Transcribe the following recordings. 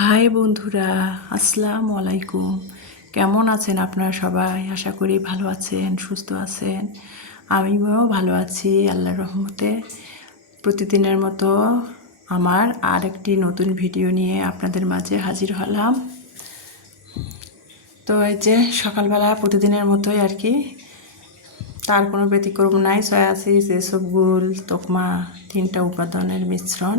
High বন্ধুরা, আসসালামু আলাইকুম। কেমন আছেন আপনারা সবাই? আশা করি ভালো আছেন, সুস্থ আছেন। আমিও ভালো আছি আল্লাহর রহমতে। প্রতিদিনের মতো আমার আর একটি নতুন ভিডিও নিয়ে আপনাদের মাঝে হাজির হলাম। তো এই যে সকালবেলা প্রতিদিনের মতোই আর কি, তার কোনো ব্যতিক্রম নাই। সয়া চিজ, এসবগুল, তোকমা, 3টা উপাদানের মিশ্রণ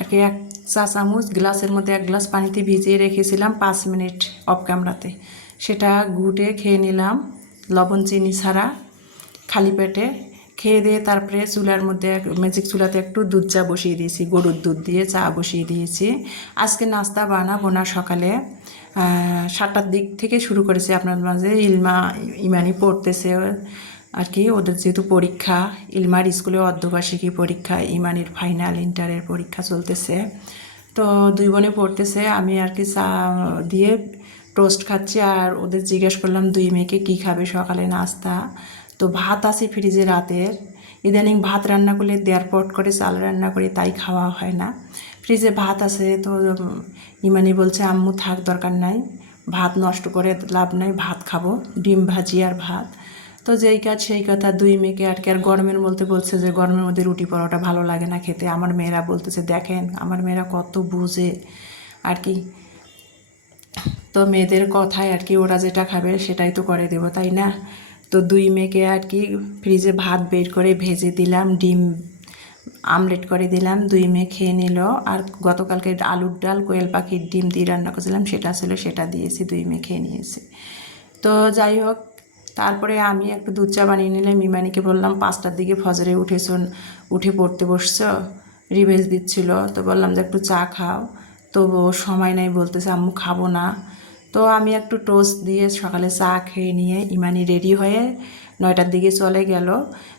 আর কি। 1 চা চামচ গ্লাসের মধ্যে 1 গ্লাস পানিতে ভিজিয়ে রেখেছিলাম 5 মিনিট অফ ক্যামেরাতে। সেটা ঘুটে খেয়ে নিলাম লবণ চিনি ছাড়া, খালি পেটে। খেয়ে দিয়ে তারপরে চুলার মধ্যে ম্যাজিক চুলাতে একটু দুধ চা বসিয়ে দিয়েছি, গরুর দুধ দিয়ে চা বসিয়ে দিয়েছি। আজকে নাস্তা বানাবো না, সকালে 7টার দিক থেকে শুরু করেছি আপনার মাঝে। ইমানি পড়তেছে আর কি, ওদের যেহেতু পরীক্ষা, ইলমার স্কুলে অর্ধবার্ষিকী পরীক্ষা, ইমানির ফাইনাল ইন্টারের পরীক্ষা চলতেছে। তো 2 বোনে পড়তেছে, আমি আর কি চা দিয়ে টোস্ট খাচ্ছি। আর ওদের জিজ্ঞেস করলাম 2 মেয়েকে কী খাবে সকালে নাস্তা। তো ভাত আছে ফ্রিজে রাতের। ইদানিং ভাত রান্না করলে 1.5 পট করে চাল রান্না করি, তাই খাওয়া হয় না। ফ্রিজে ভাত আছে। তো ইমানি বলছে আম্মু থাক, দরকার নাই, ভাত নষ্ট করে লাভ নাই, ভাত খাবো, ডিম ভাজি আর ভাত। তো যেই কাজ সেই কথা, 2 মেয়েকে আর কি। আর গরমের মধ্যে বলছে যে গরমের মধ্যে রুটি পরোটা ভালো লাগে না খেতে। আমার মেয়েরা বলতেছে, দেখেন আমার মেয়েরা কত বুঝে আর কি। তো মেয়েদের কথায় আর কি, ওরা যেটা খাবে সেটাই তো করে দেবো, তাই না? তো 2 মেয়েকে আর কি ফ্রিজে ভাত বের করে ভেজে দিলাম, ডিম আমলেট করে দিলাম, 2 মেয়ে খেয়ে নিল। আর গতকালকে আলুর ডাল কোয়েল পাখির ডিম দিয়ে রান্না করেছিলাম, সেটা ছিল, সেটা দিয়েছি, 2 মেয়ে খেয়ে নিয়েছে। তো যাই হোক, তারপরে আমি একটু দুধ চা বানিয়ে নিলাম। ইমানিকে বললাম 5টার দিকে ফজরে উঠে পড়তে বসছো, রিভেজ দিচ্ছিল। তো বললাম যে একটু চা খাও, তো সময় নাই, বলতেছে আম্মু খাবো না। তো আমি একটু টোস্ট দিয়ে সকালে চা খেয়ে নিয়ে ইমানি রেডি হয়ে 9টার দিকে চলে গেল।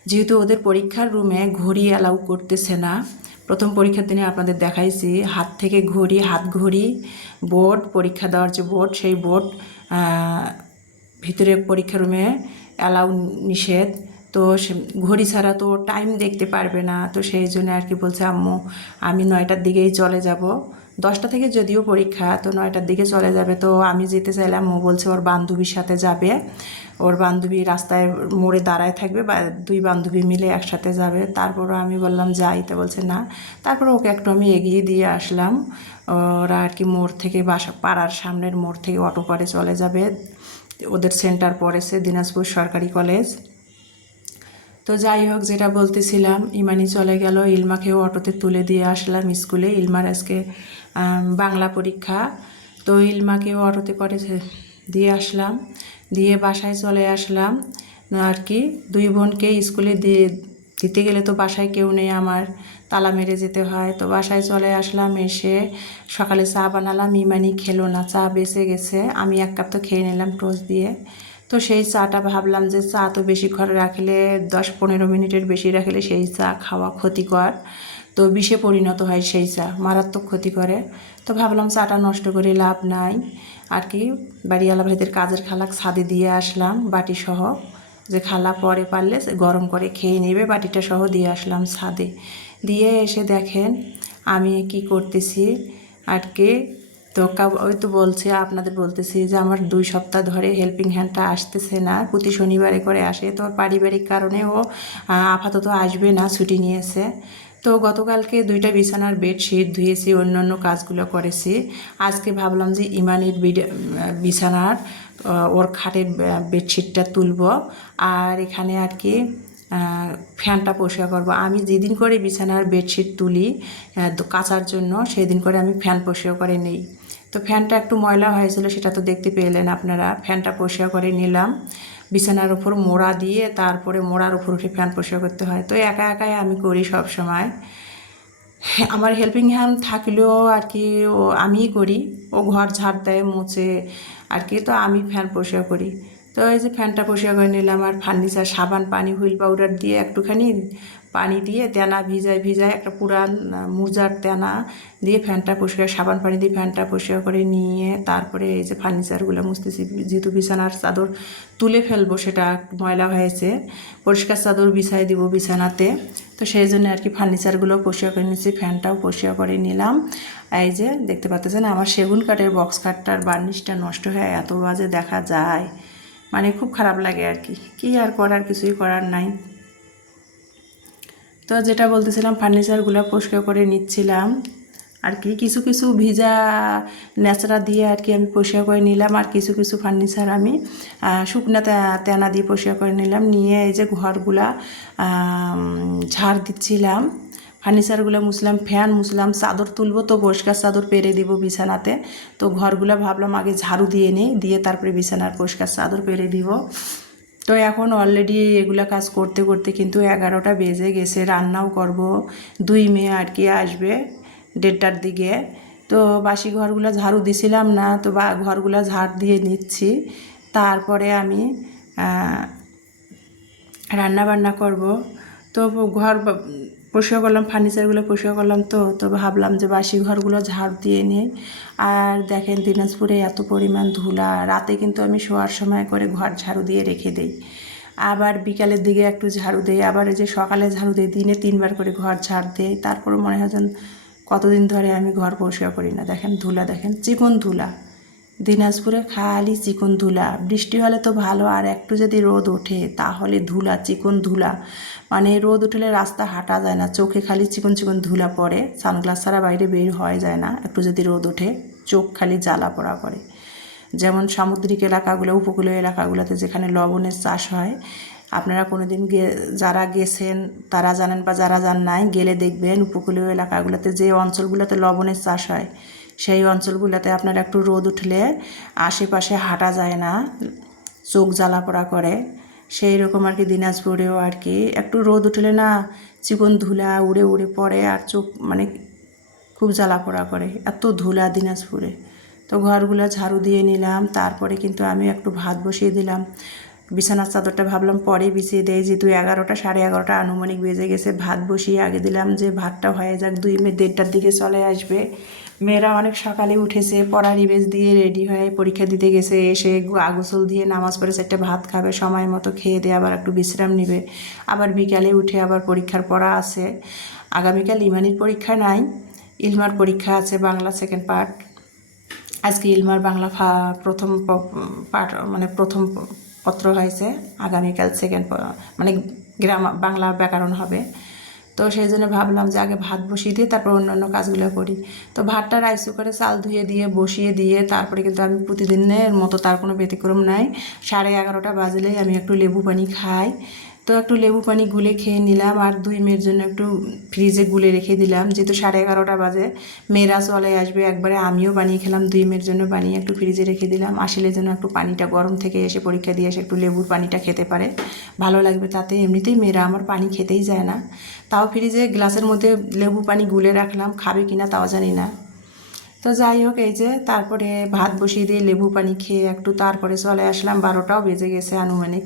যেহেতু ওদের পরীক্ষার রুমে ঘড়ি অ্যালাউ করতেছে না। প্রথম পরীক্ষার দিনে আপনাদের দেখাইছি, হাত থেকে ঘড়ি, হাত ঘড়ি, বোর্ড, পরীক্ষা দেওয়ার যে বোর্ড, সেই বোর্ড ভিতরে পরীক্ষা রুমে অ্যালাউ নিষেধ। তো সে ঘড়ি ছাড়া তো টাইম দেখতে পারবে না। তো সেই জন্য আর কি বলছে আম্মু আমি 9টার দিকেই চলে যাব। 10টা থেকে যদিও পরীক্ষা, তো 9টার দিকে চলে যাবে। তো আমি যেতে চাইলাম, ও বলছে ওর বান্ধবীর সাথে যাবে, ওর বান্ধবী রাস্তায় মোড়ে দাঁড়ায় থাকবে, বা 2 বান্ধবী মিলে একসাথে যাবে। তারপরও আমি বললাম যাই, তো বলছে না। তারপর ওকে একটু আমি এগিয়ে দিয়ে আসলাম। ওরা আর কি মোড় থেকে, বাসা পাড়ার সামনের মোড় থেকে অটো করে চলে যাবে। ওদের সেন্টার পড়েছে দিনাজপুর সরকারি কলেজ। তো যাই হোক, যেটা বলতেছিলাম, ইমানি চলে গেল, ইলমাকেও অটোতে তুলে দিয়ে আসলাম স্কুলে। ইলমার আজকে বাংলা পরীক্ষা। তো ইলমাকেও অটোতে করে দিয়ে আসলাম, দিয়ে বাসায় চলে আসলাম আর কি। 2 বোনকে স্কুলে দিতে গেলে তো বাসায় কেউ নেই আমার, তালা মেরে যেতে হয়। তো বাসায় চলে আসলাম, এসে সকালে চা বানালাম। ইমানি খেলো না, চা বেঁচে গেছে, আমি 1 কাপ তো খেয়ে নিলাম টোস্ট দিয়ে। তো সেই চাটা ভাবলাম যে চা তো বেশিক্ষণ রাখলে, 10-15 মিনিটের বেশি রাখলে সেই চা খাওয়া ক্ষতিকর। তো বিষে পরিণত হয় সেই চা, মারাত্মক ক্ষতি করে। তো ভাবলাম চাটা নষ্ট করে লাভ নাই আর কি। বাড়িওয়ালা ভাইদের কাজের খালাক ছাদে দিয়ে আসলাম বাটি সহ, যে খালা পরে পারলে গরম করে খেয়ে নেবে, বাটিটা সহ দিয়ে আসলাম ছাদে। দিয়ে এসে দেখেন আমি কি করতেছি আর কি। তো ওই তো বলছে, আপনাদের বলতেছি যে আমার 2 সপ্তাহ ধরে হেল্পিং হ্যান্ডটা আসতেছে না, প্রতি শনিবারে করে আসে। তো পারিবারিক কারণে ও আপাতত আসবে না, ছুটি নিয়েছে। তো গতকালকে 2টা বিছানার বেডশিট ধুয়েছি, অন্যান্য কাজগুলো করেছি। আজকে ভাবলাম যে ইমানির বিছানার ওর খাটের বেডশিটটা তুলব, আর এখানে আর কি ফ্যানটা পরিষ্কার করবো। আমি যেদিন করে বিছানার বেডশিট তুলি কাচার জন্য, সেদিন করে আমি ফ্যান পরিষ্কার করে নেই। তো ফ্যানটা একটু ময়লা হয়েছিল, সেটা তো দেখতে পেলেন আপনারা। ফ্যানটা পরিষ্কার করে নিলাম, বিছানার উপর মোড়া দিয়ে, তারপরে মোড়ার উপর উঠে ফ্যান পরিষ্কার করতে হয়। তো একা একাই আমি করি সব সময়। আমার হেল্পিং হ্যান্ড থাকলেও আর কি আমিই করি। ও ঘর ঝাড় দেয়, মুছে আর কি। তো আমি ফ্যান পরিষ্কার করি। তো এই যে ফ্যানটা পরিষ্কার করে নিলাম। আর ফার্নিচার সাবান পানি হুইল পাউডার দিয়ে একটুখানি পানি দিয়ে তেনা ভিজায় একটা পুরান মুজার তেনা দিয়ে ফ্যানটা পরিষ্কার, সাবান পানি দিয়ে ফ্যানটা পরিষ্কার করে নিয়ে তারপরে এই যে ফার্নিচারগুলো মুছতেছি। যেহেতু বিছানার চাদর তুলে ফেলবো, সেটা ময়লা হয়েছে, পরিষ্কার চাদর বিছাই দিব বিছানাতে। তো সেই জন্য আর কি ফার্নিচারগুলো পরিষ্কার করে নিচ্ছি, ফ্যানটাও পরিষ্কার করে নিলাম। এই যে দেখতে পাচ্ছেন আমার সেগুন কাঠের বক্স কাঠটার বার্নিশটা নষ্ট হয়ে এত বাজে দেখা যায়, মানে খুব খারাপ লাগে আর কি আর করার, কিছুই করার নাই। তো যেটা বলতেছিলাম ফার্নিচারগুলো পরিষ্কার করে নিচ্ছিলাম আর কি, কিছু কিছু ভিজা ন্যাচড়া দিয়ে আর কি আমি পরিষ্কার করে নিলাম, আর কিছু কিছু ফার্নিচার আমি শুকনা তেনা দিয়ে পরিষ্কার করে নিলাম। নিয়ে এই যে ঘরগুলা ঝাড় দিচ্ছিলাম, ফার্নিচারগুলো মুছলাম, ফ্যান মুছলাম, চাদর তুলবো তো পরিষ্কার চাদর পেরে দিব বিছানাতে। তো ঘরগুলো ভাবলাম আগে ঝাড়ু দিয়ে নিই, দিয়ে তারপরে বিছানার পরিষ্কার চাদর পেরে দিব। তো এখন অলরেডি এগুলো কাজ করতে করতে কিন্তু 11টা বেজে গেছে। রান্নাও করব, 2 মেয়ে আর কি আসবে 1:30টার দিকে। তো বাসি ঘরগুলো ঝাড়ু দিছিলাম না, তো ঘরগুলো ঝাড় দিয়ে নিচ্ছি, তারপরে আমি রান্না বান্না করব। তো ঘর পরিষ্কার করলাম, ফার্নিচারগুলো পরিষ্কার করলাম, তো ভাবলাম যে বাসি ঘরগুলো ঝাড় দিয়ে নিই। আর দেখেন দিনাজপুরে এত পরিমাণ ধুলা, রাতে কিন্তু আমি শোয়ার সময় করে ঘর ঝাড়ু দিয়ে রেখে দেই, আবার বিকালের দিকে একটু ঝাড়ু দেই, আবার এই যে সকালে ঝাড়ু দিই, দিনে 3বার করে ঘর ঝাড় দেই। তারপরে মনে হয় যেন কতদিন ধরে আমি ঘর পরিষ্কার করি না। দেখেন ধুলা, দেখেন চিকন ধুলা, দিনাজপুরে খালি চিকন ধুলা। বৃষ্টি হলে তো ভালো, আর একটু যদি রোদ ওঠে তাহলে ধুলা, চিকন ধুলা, মানে রোদ উঠলে রাস্তা হাঁটা যায় না, চোখে খালি চিকন চিকন ধুলা পড়ে, সানগ্লাস ছাড়া বাইরে বের হওয়া যায় না। একটু যদি রোদ ওঠে চোখ খালি জ্বালা পোড়া করে। যেমন সামুদ্রিক এলাকাগুলো, উপকূলীয় এলাকাগুলোতে যেখানে লবণের চাষ হয়, আপনারা কোনোদিন যারা গেছেন তারা জানেন, বা যারা যান নাই গেলে দেখবেন উপকূলীয় এলাকাগুলোতে যে অঞ্চলগুলোতে লবণের চাষ হয়, সেই অঞ্চলগুলোতে আপনার একটু রোদ উঠলে আশেপাশে হাঁটা যায় না, চোখ জ্বালা পোড়া করে। সেই রকম আর কি দিনাজপুরেও আর কি একটু রোদ উঠলে না চিকন ধুলা উড়ে উড়ে পড়ে, আর চোখ মানে খুব জ্বালা পোড়া করে, এত ধুলা দিনাজপুরে। তো ঘরগুলো ঝাড়ু দিয়ে নিলাম, তারপরে কিন্তু আমি একটু ভাত বসিয়ে দিলাম। বিছানার চাদরটা ভাবলাম পরে বিছিয়ে দেয়, যেহেতু 11টা 11:30 আনুমানিক বেজে গেছে। ভাত বসিয়ে আগে দিলাম যে ভাতটা হয়ে যাক, 2 মেয়ে 1:30টার দিকে চলে আসবে। মেয়েরা অনেক সকালে উঠেছে, পড়া রিবেজ দিয়ে রেডি হয়ে পরীক্ষা দিতে গেছে, এসে গোসল দিয়ে নামাজ পড়ে একটা ভাত খাবে, সময় মতো খেয়ে দিয়ে আবার একটু বিশ্রাম নেবে, আবার বিকালে উঠে আবার পরীক্ষার পড়া আছে। আগামীকাল ইমানির পরীক্ষা নাই, ইলমার পরীক্ষা আছে, বাংলা সেকেন্ড পার্ট। আজকে ইলমার বাংলা প্রথম পাঠ মানে প্রথম পত্র হয়েছে, আগামীকাল সেকেন্ড মানে বাংলা ব্যাকরণ হবে। তো সেই জন্য ভাবলাম যে আগে ভাত বসিয়ে দিয়ে তারপর অন্যান্য কাজগুলো করি। তো ভাতটা রাইস কুকারে চাল ধুয়ে দিয়ে বসিয়ে দিয়ে তারপরে কিন্তু আমি প্রতিদিনের মতো, তার কোনো ব্যতিক্রম নাই, 11:30টা বাজলেই আমি একটু লেবু পানি খাই। তো একটু লেবু পানি গুলে খেয়ে নিলাম, আর 2 মেয়ের জন্য একটু ফ্রিজে গুলে রেখে দিলাম, যেহেতু 11:30টা বাজে, মেয়েরা চলে আসবে একবারে। আমিও বানিয়ে খেলাম, 2 মেয়ের জন্য বানিয়ে একটু ফ্রিজে রেখে দিলাম, আসলে যেন একটু পানিটা গরম থেকে এসে পরীক্ষা দিয়ে এসে একটু লেবুর পানিটা খেতে পারে, ভালো লাগবে তাতে। এমনিতেই মেয়েরা আমার পানি খেতেই যায় না, তাও ফ্রিজে গ্লাসের মধ্যে লেবু পানি গুলে রাখলাম, খাবে কিনা তাও জানি না। তো যাই হোক, এই যে তারপরে ভাত বসিয়ে দিয়ে লেবু পানি খেয়ে একটু তারপরে চলে আসলাম, 12টাও বেজে গেছে আনুমানিক।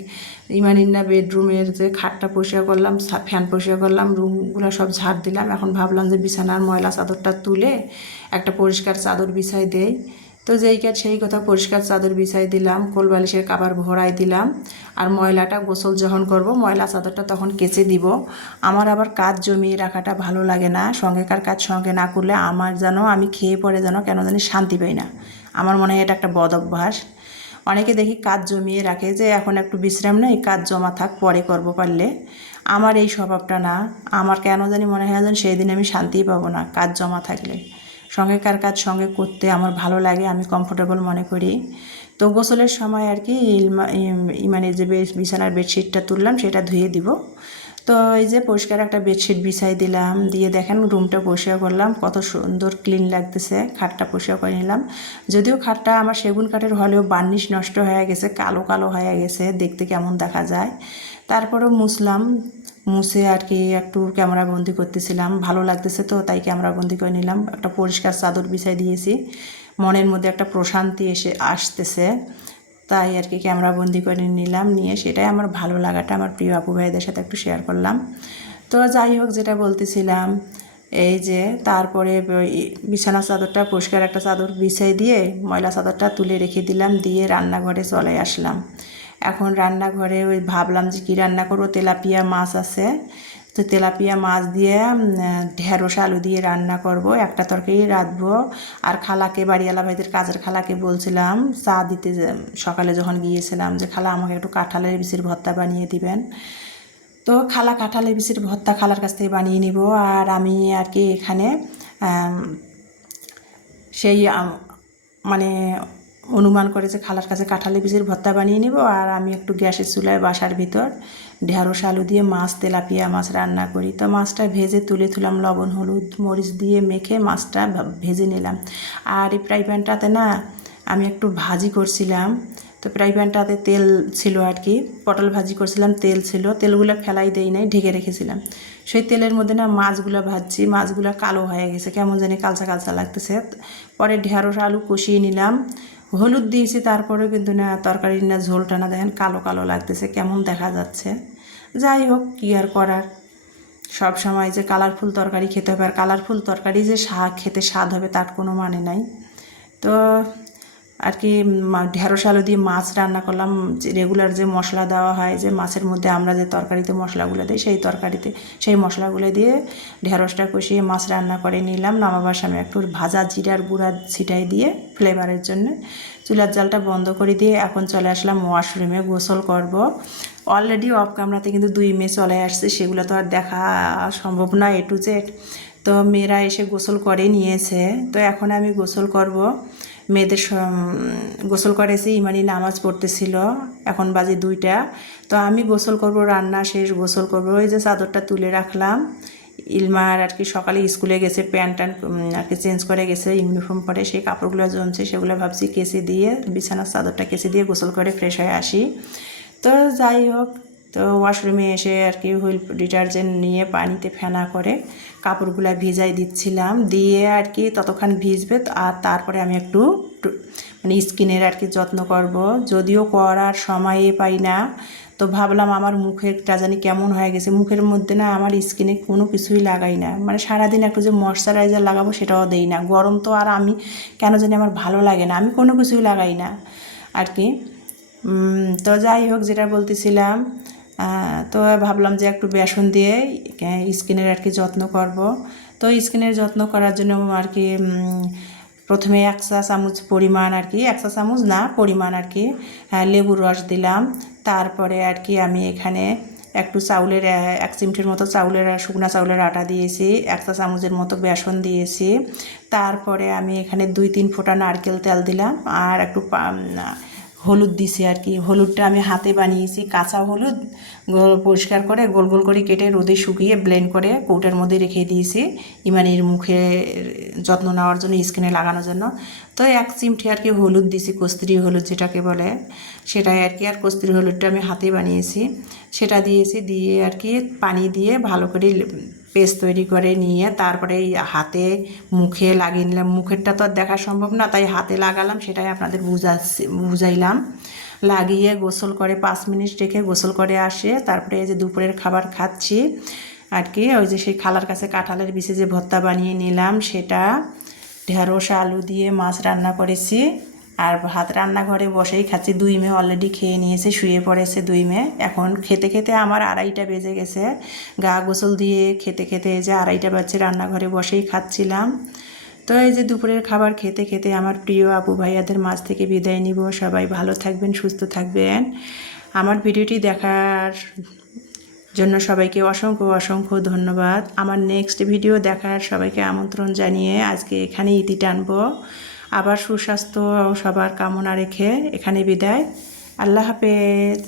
ইমানিন্না বেডরুমের যে খাটটা পরিষ্কার করলাম, ফ্যান পরিষ্কার করলাম, রুমগুলো সব ঝাড় দিলাম। এখন ভাবলাম যে বিছানার ময়লা চাদরটা তুলে একটা পরিষ্কার চাদর বিছাই দেই। তো যেই কাজ সেই কথা, পরিষ্কার চাদর বিছাই দিলাম, কোলবালিশের কাবার ভরাই দিলাম, আর ময়লাটা গোসল যখন করব ময়লা চাদরটা তখন কেচে দিব। আমার আবার কাজ জমিয়ে রাখাটা ভালো লাগে না, সঙ্গেকার কাজ সঙ্গে না করলে আমার যেন, আমি খেয়ে পরে যেন কেন জানি শান্তি পাই না। আমার মনে হয় এটা একটা বদ অভ্যাস। অনেকে দেখি কাজ জমিয়ে রাখে, যে এখন একটু বিশ্রাম নেই, কাজ জমা থাক পরে করব পারলে। আমার এই স্বভাবটা না, আমার কেন জানি মনে হয় যেন সেই দিন আমি শান্তিই পাবো না কাজ জমা থাকলে। সঙ্গেকার কাজ সঙ্গে করতে আমার ভালো লাগে, আমি কমফোর্টেবল মনে করি। তো গোসলের সময় আর কি ইমানের যে বিছানার বেডশিটটা তুললাম সেটা ধুয়ে দিব। তো এই যে পরিষ্কার একটা বেডশিট বিছাই দিলাম, দিয়ে দেখেন রুমটা পরিষ্কার করলাম, কত সুন্দর ক্লিন লাগতেছে। খাটটা পরিষ্কার করে নিলাম, যদিও খাটটা আমার সেগুন কাঠের হলেও বার্নিশ নষ্ট হয়ে গেছে, কালো কালো হয়ে গেছে, দেখতে কেমন দেখা যায়। তারপরেও মুছলাম, মুছে আর কি একটু ক্যামেরা বন্দি করতেছিলাম, ভালো লাগতেছে তো তাই ক্যামেরা বন্দি করে নিলাম। একটা পরিষ্কার চাদর বিছাই দিয়েছি, মনের মধ্যে একটা প্রশান্তি এসে আসতেছে, তাই আর কি ক্যামেরা বন্দি করে নিলাম। নিয়ে সেটাই আমার ভালো লাগাটা আমার প্রিয় আপু ভাইদের সাথে একটু শেয়ার করলাম। তো যাই হোক, যেটা বলতেছিলাম, এই যে তারপরে বিছানা চাদরটা পরিষ্কার একটা চাদর বিছাই দিয়ে ময়লা চাদরটা তুলে রেখে দিলাম, দিয়ে রান্নাঘরে চলে আসলাম। এখন রান্নাঘরে ওই ভাবলাম যে কী রান্না করবো, তেলাপিয়া মাছ আছে, তো তেলাপিয়া মাছ দিয়ে ঢেঁড়স আলু দিয়ে রান্না করব, একটা তরকারি রাঁধবো। আর খালাকে, বাড়িওয়ালা ভাইদের কাজের খালাকে বলছিলাম চা দিতে, সকালে যখন গিয়েছিলাম, যে খালা আমাকে একটু কাঁঠালের বিচির ভর্তা বানিয়ে দিবেন। তো খালা কাঁঠালের বিচির ভর্তা খালার কাছ থেকে বানিয়ে নিব। আর আমি আর কি এখানে সেই মানে অনুমান করে যে খালার কাছে কাঁঠালের বিচির ভর্তা বানিয়ে নিব। আর আমি একটু গ্যাসের চুলায় বাসার ভিতর ঢেঁড়স আলু দিয়ে মাছ, তেলাপিয়া মাছ রান্না করি। তো মাছটা ভেজে তুলে তুলাম, লবণ হলুদ মরিচ দিয়ে মেখে মাছটা ভেজে নিলাম। আর এই ফ্রাই প্যানটাতে না আমি একটু ভাজি করছিলাম, তো ফ্রাই প্যানটাতে তেল ছিল আর কি, পটল ভাজি করছিলাম, তেল ছিল, তেলগুলো ফেলাই দেই নাই, ঢেকে রেখেছিলাম। সেই তেলের মধ্যে না মাছগুলো ভাজছি, মাছগুলো কালো হয়ে গেছে, কেমন জানি কালচা কালচা লাগতেছে। পরে ঢেঁড়স আলু কষিয়ে নিলাম, হলুদ দিয়েছি, তারপরেও কিন্তু না তরকারির না ঝোলটা না দেখেন কালো কালো লাগতেছে, কেমন দেখা যাচ্ছে। যাই হোক, কী আর করার, সব সময় যে কালারফুল তরকারি খেতে হবে, আর কালারফুল তরকারি যে খেতে স্বাদ হবে তার কোনো মানে নাই। তো আর কি ঢেঁড়স আলু দিয়ে মাছ রান্না করলাম, যে রেগুলার যে মশলা দেওয়া হয়, যে মাছের মধ্যে আমরা যে তরকারিতে মশলাগুলো দিই, সেই তরকারিতে সেই মশলাগুলো দিয়ে ঢেঁড়সটা কষিয়ে মাছ রান্না করে নিলাম। নামাবার সময় একটু ভাজা জিরার গুঁড়া ছিটাই দিয়ে ফ্লেভারের জন্য চুলার জালটা বন্ধ করে দিয়ে এখন চলে আসলাম ওয়াশরুমে, গোসল করব। অলরেডি অফ ক্যামেরাতে কিন্তু 2 মেয়ে চলে আসছে, সেগুলো তো আর দেখা সম্ভব না A to Z। তো মেয়েরা এসে গোসল করে নিয়েছে, তো এখন আমি গোসল করব। মেয়েদের গোসল করেছি, ইমানি নামাজ পড়তেছিল, এখন বাজে 2টা। তো আমি গোসল করব, রান্না শেষ, গোসল করব। ওই যে চাদরটা তুলে রাখলাম, ইলমার আর কি সকালে স্কুলে গেছে, প্যান্ট আর কি চেঞ্জ করে গেছে, ইউনিফর্ম পরে সেই কাপড়গুলো জমছে, সেগুলো ভাবছি কেচে দিয়ে, বিছানার চাদরটা কেচে দিয়ে গোসল করে ফ্রেশ হয়ে আসি। তো যাই হোক, তো ওয়াশরুমে এসে আর কি হুইল ডিটারজেন্ট নিয়ে পানিতে ফেনা করে কাপড়গুলো ভিজাই দিচ্ছিলাম, দিয়ে আর কি ততক্ষণ ভিজবে। আর তারপরে আমি একটু মানে স্কিনের আর কি যত্ন করব, যদিও করার সময়ে পাই না। তো ভাবলাম আমার মুখেরটা জানি কেমন হয়ে গেছে, মুখের মধ্যে না আমার স্কিনে কোনো কিছুই লাগাই না, মানে সারাদিন একটু যে ময়শ্চারাইজার লাগাবো সেটাও দেই না, গরম তো আর আমি কেন জানি আমার ভালো লাগে না, আমি কোনো কিছুই লাগাই না আর কি। তো যাই হোক, যেটা বলতেছিলাম, তো ভাবলাম যে একটু বেসন দিয়ে স্কিনের আর কি যত্ন করব। তো স্কিনের যত্ন করার জন্য আর কি প্রথমে 1 চা চামচ পরিমাণ আর কি, 1 চা চামচ না পরিমাণ আর কি লেবুর রস দিলাম। তারপরে আর কি আমি এখানে একটু চাউলের 1 চিমটির মতো শুকনা চাউলের আটা দিয়েছি, 1 চা চামচের মতো বেসন দিয়েছি। তারপরে আমি এখানে 2-3 ফোঁটা নারকেল তেল দিলাম, আর একটু হলুদ দিছি আর কি। হলুদটা আমি হাতে বানিয়েছি, কাঁচা হলুদ পরিষ্কার করে গোল গোল করে কেটে রোদে শুকিয়ে ব্লেন্ড করে কৌটার মধ্যে রেখে দিয়েছি ইমানির মুখে যত্ন নেওয়ার জন্য, স্কিনে লাগানোর জন্য। তো 1 চিমটি আর কি হলুদ দিছি, কস্তুরি হলুদ যেটাকে বলে সেটাই আর কি। আর কস্তুরি হলুদটা আমি হাতে বানিয়েছি, সেটা দিয়েছি, দিয়ে আর কি পানি দিয়ে ভালো করে পেস্ট তৈরি করে নিয়ে তারপরে এই হাতে মুখে লাগিয়ে নিলাম। মুখেরটা তো আর দেখা সম্ভব না, তাই হাতে লাগালাম, সেটাই আপনাদের বুঝাইলাম। লাগিয়ে গোসল করে 5 মিনিট রেখে গোসল করে আসে, তারপরে এই যে দুপুরের খাবার খাচ্ছি আর কি। ওই যে সেই খালার কাছে কাঁঠালের বিচে যে ভর্তা বানিয়ে নিলাম, সেটা ঢেঁড়স আলু দিয়ে মাছ রান্না করেছি, আর ভাত রান্নাঘরে বসেই খাচ্ছি। 2 মেয়ে অলরেডি খেয়ে নিয়েছে, শুয়ে পড়েছে 2 মেয়ে। এখন খেতে খেতে আমার 2:30 বেজে গেছে, গা গোসল দিয়ে খেতে খেতে যে 2:30 বাজছে, রান্নাঘরে বসেই খাচ্ছিলাম। তো এই যে দুপুরের খাবার খেতে খেতে আমার প্রিয় আপু ভাইয়াদের মাঝ থেকে বিদায় নিব। সবাই ভালো থাকবেন, সুস্থ থাকবেন। আমার ভিডিওটি দেখার জন্য সবাইকে অসংখ্য অসংখ্য ধন্যবাদ। আমার নেক্সট ভিডিও দেখার সবাইকে আমন্ত্রণ জানিয়ে আজকে এখানে ইতি টানবো। আবার সুস্বাস্থ্য সবার কামনা রেখে এখানে বিদায়। আল্লাহ হাফেজ।